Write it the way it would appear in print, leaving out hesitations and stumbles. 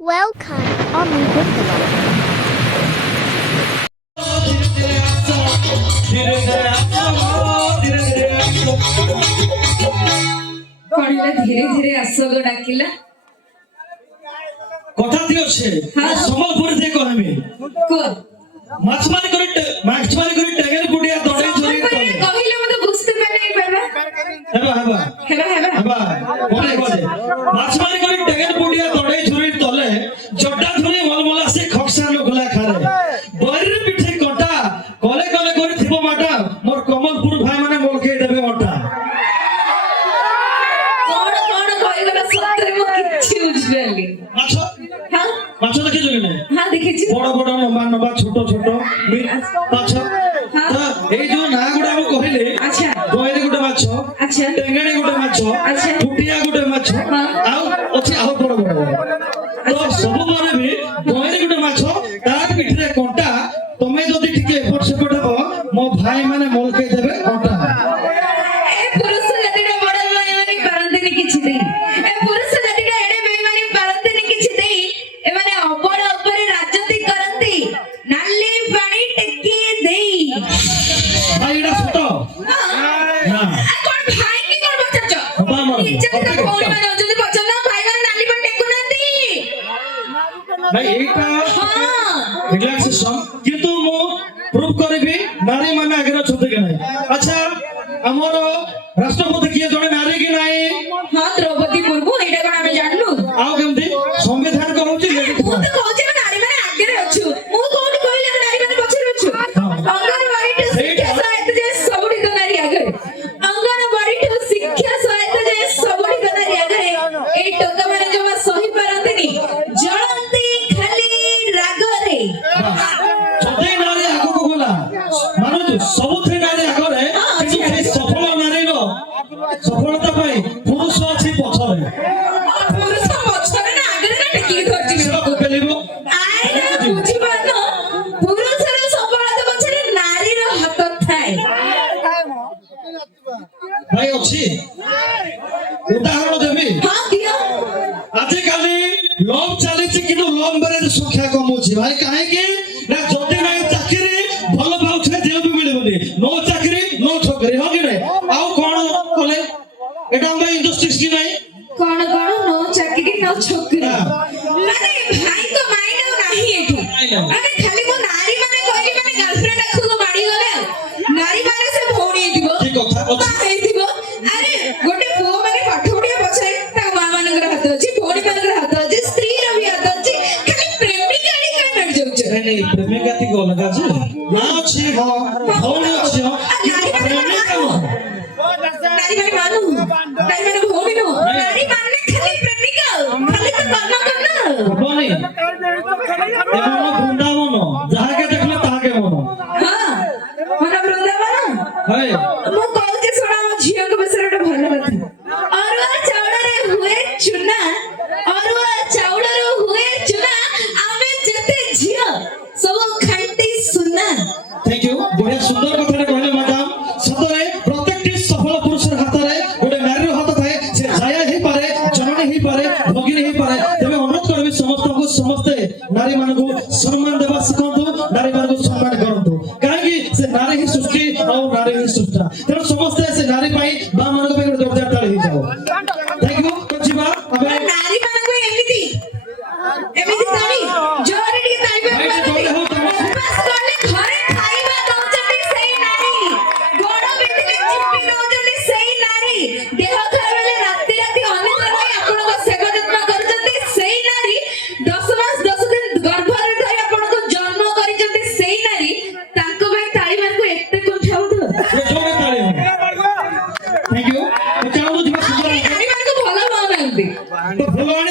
Welcome, Ami Gundala. कणिला धीरे धीरे आसगो डाकिला কথা দিয়েছে সম্বলপুর থেকে কহমি को মাছমারি করে ট্যাগের পুডিয়া দড়াই চুরি করে কহিলে মতে বুঝতে পারে নাই বাবা হেবা হেবা হেবা হেবা হেবা বলে বলে মাছমারি করে ট্যাগের পুডিয়া দড়াই চুরি তলে জড্ডা ধরে মলমলা সে খকসানো গোলা খারে বইর পিঠে কটা কলে কলে করে থিব মাটা মোর কমলপুর ভাই মানে মলকে দেবে ওটা কোন কোন কইগলা সত্যরে মো কিচ্ছু বুঝবেলি মাছ হ্যাঁ মাছ দেখি জগে না হ্যাঁ দেখেছি বড় বড় লম্বা লম্বা ছোট ছোট মাছ তো এই যে না গুড়া আমি কহিলে আচ্ছা বইরে গুড়া মাছ আচ্ছা টেঙ্গাড়ি গুড়া মাছ আচ্ছা পুটিয়া গুড়া মাছ আউ ଅଛି আউ বড় বড় তো ସବୁ মানে ବି বইরে গুড়া মাছ তার পিঠরে কଣ୍ଟା তুমি যদি ଟିକେ এপট সেপট হব ମୋ ভাই মানে মলকে দেবে কଣ୍টা এ পুরুষ জাতিটা বড় ভাই মানে পারন্তেনি কিছু দেই এ পুরুষ জাতিটা এড়ে ভাই মানে পারন্তেনি কিছু দেই এ মানে অপর উপরে রাজনীতি করନ୍ତି নালি পানি টেকি দেই ভাই এটা সত না কোন ভাই কি কোন পচারছ হবা মর নিচে তো কোন মানে যদি পচার না ভাই মানে নালি পানি টেকু নাନ୍ତି ভাই এইটা হ্যাঁ রিল্যাক্সেশন কিন্তু ମୁଁ প্রুফ କରିବି নারী মানে আগে অଛନ୍ତି କି ନାହିଁ আচ্ছা ଆମର রাষ্ট্রপতি কিଏ ଜଣେ ନାରୀ କି ନାହିଁ হ্যাঁ দ্রৌপদী মুর্মু এটা কোন আমি জানলু ଆଉ କେମିତି ସମ୍ବିଧାନ କହୁଛି ମୁଁ ତ କହୁଛି ଆମେ ନାରୀ ମାନେ ଆଗରେ ଅଛୁ ମୁଁ କୋଉଠି କହିଲି ଆମେ ନାରୀ ମାନେ ପଛରେ ଅଛୁ ଅଙ୍ଗନବାଡିଠୁ ଶିକ୍ଷା ସହାୟତା ଯାଏ ସବୁଠି ତ ନାରୀ ଆଗରେ ଅଙ୍ଗନବାଡିଠୁ ଶିକ୍ଷା ସହାୟତା ଯାଏ ସବୁଠି ତ ନାରୀ ଆଗରେ ଏଇ ଟୋକା ମାନେ ଜମା ସହି ପାରନ୍ତିନି ଜଳନ୍ତି ଖାଲି ରାଗରେ ଯଦି ନାରୀ ଆଗକୁ ଗଲା ମାନୁଛୁ ସବୁଥିରେ ନାରୀ ଆଗରେ କିନ୍ତୁ ସେଇ ସଫଳ ନାରୀର ସଫଳତା ପାଇଁ ପୁରୁଷ ଅଛି ପଛରେ ପୁରୁଷ ପଛରେ ନା ଆଗରେ ନା ଟେକିକି ଧରିଛି ସେଟାକୁ ପେଲିବ ଆଇନା ବୁଝିପାରୁନ ପୁରୁଷର ସଫଳତା ପଛରେ ନାରୀର ହାତ ଥାଏ ଭାଇ ଅଛି ଉଦାହରଣ ଦେବି ହଁ ଦିଅ ଆଜିକାଲି ଲଭ୍ ଚାଲିଛି କିନ୍ତୁ ଲଭ୍ ମ୍ୟାରେଜ ସଂଖ୍ୟା କମୁଛି ଭାଇ କାହିଁକି ନା ଯଦି ନାହିଁ ଚାକିରି ଭଲ ପାଉଥିଲେ ଦେହ ବି ମିଳିବନି ନୋ ଚାକିରି ନୋ ଛକରି ହଁ କି ନାହିଁ ଆଉ କଣ କଲେ ଏଟା ଆମ ଇଣ୍ଡଷ୍ଟ୍ରିଜ କି ନାହିଁ କଣ କଣ नो ଚାକିରି नो ଛୋକରି ହଁ। ମାନେ ଭାଇଙ୍କ ମାଇଣ୍ଡ ଆଉ ନାହିଁ ଏଠି ନାହିଁ, ନାହିଁ। ମାନେ ଖାଲି ମୋ ନାରୀ ମାନେ କହିଲି ମାନେ ଗାର୍ଲଫ୍ରେଣ୍ଡ ଆଖକୁ ମାଡି ଗଲେ ଆଉ ନାରୀ ମାନେ ସେ ଭଉଣୀ ହେଇଥିବ କି କଥା ଅଛି ବାହା ହେଇଥିବ ଆରେ ଗୋଟେ ପୁଅ ମାନେ ପାଠ ପଢିବା ପଛରେ ତା ମା ମାନଙ୍କର ହାତ ଅଛି ଭଉଣୀ ମାନଙ୍କର ହାତ ଅଛି ସ୍ତ୍ରୀର ବି ହାତ ଅଛି ଖାଲି ପ୍ରେମିକା ଆଡି କାଇଁ ମାଡି ଯାଉଛ ନାଇଁ ନାଇଁ ପ୍ରେମିକା ଟିକେ ଅଲଗା ଯେ ନା ଅଛି ହଁ ଭଉଣୀ ଅଛି ହଁ କିନ୍ତୁ ପ୍ରେମିକା ନୁହଁ ନାରୀ ମାନେ ମାନୁ ନାରୀ ମାନେ ଭଉଣୀ ନୁହଁ ନାରୀ ମାନେ ଖାଲି ପ୍ରେମିକା ଆଉ ଖାଲି ତ କର୍ମ କର୍ଣ୍ଣ ହବନି ଏ ମନ ବୃନ୍ଦାବନ ଯାହାକେ ଦେଖିଲେ ତାହାକେ ମନ ହଁ ମନ ବୃନ୍ଦାବନ ହାଏ ମୁଁ କହୁଛି ଶୁଣ ଆମ ଝିଅଙ୍କ ବିଷୟରେ ଗୋଟେ ଭଲ କଥା ଅରୁଆ ଚାଉଳରେ ହୁଏ ଚୁନା ଅରୁଆ ଚାଉଳର ହୁଏ ଚୁନା ଆମେ ଯେତେ ଝିଅ ସବୁ ଖାଣ୍ଟି ସୁନା থ্যাংক ইউ বঢ়িয়া সুন্দর কথাটা কহিলে ম্যাডাম সতরে প্রত্যেকটি সফল পুরুষের হাতরে গোটে নারীর হাত থাকে সে ছায়া হি পারে জননী হি পারে ভগিনী হি পারে তবে অনুরোধ করবি সমস্তଙ୍କୁ ସମସ୍ତେ ନାରୀ ମାନଙ୍କୁ ସମ୍ମାନ ଦେବା ଶିଖନ୍ତୁ ନାରୀ ମାନଙ୍କୁ ସମ୍ମାନ କରନ୍ତୁ କାହିଁକି ସେ ନାରୀ ହିଁ ସୃଷ୍ଟି ଆଉ ନାରୀ ହିଁ ସୃଷ୍ଟା ତେଣୁ ସମସ୍ତେ ସେ ନାରୀ ପାଇଁ ମା ମାନଙ୍କ ପାଇଁ ଗୋଟେ ଜୋରଦାର ତାଳି ହେଇଯାଉ ଥ୍ୟାଙ୍କ ୟୁ ଯିବା ଆମେ ନାରୀ ମାନଙ୍କୁ ଏମିତି ଏମିତି ତାଳି ଜୋରେ ଟିକେ ତାଳି ମାରନ୍ତି ଉପାସ କଲେ ଘରେ ଖାଇବା ଦଉଛନ୍ତି ସେଇ ନାରୀ ଗୋଡ ବିନ୍ଧିଲେ ଚିପି ଦଉଛନ୍ତି ସେଇ ନାରୀ ଦେହ ଖରାପ ହେଲେ ରାତି ରାତି ଅନିଦ୍ରା ହୋଇ ଆପଣଙ୍କ ସେବା ଯତ୍ନ କରୁଛନ୍ତି ସେଇ ନାରୀ 10 ମାସ 10 ଦିନ ଗର୍ଭରେ ଧରି ଆପଣଙ୍କୁ ଜନ୍ମ କରିଛନ୍ତି ସେଇ ନାରୀ ତାଙ୍କ ପାଇଁ ତାଳି ମାରକୁ ଏତେ କୁଣ୍ଠା ହଉଥିବ ଜୋରେ ତାଳି ହଉ ଥ୍ୟାଙ୍କ ୟୁ ଚାଲନ୍ତୁ ଯିବା ସୁନ୍ଦର ନାରୀ ମାନଙ୍କୁ ଭଲ ପାଉନାହାନ୍ତି ତ ଫୁଲବାଣୀ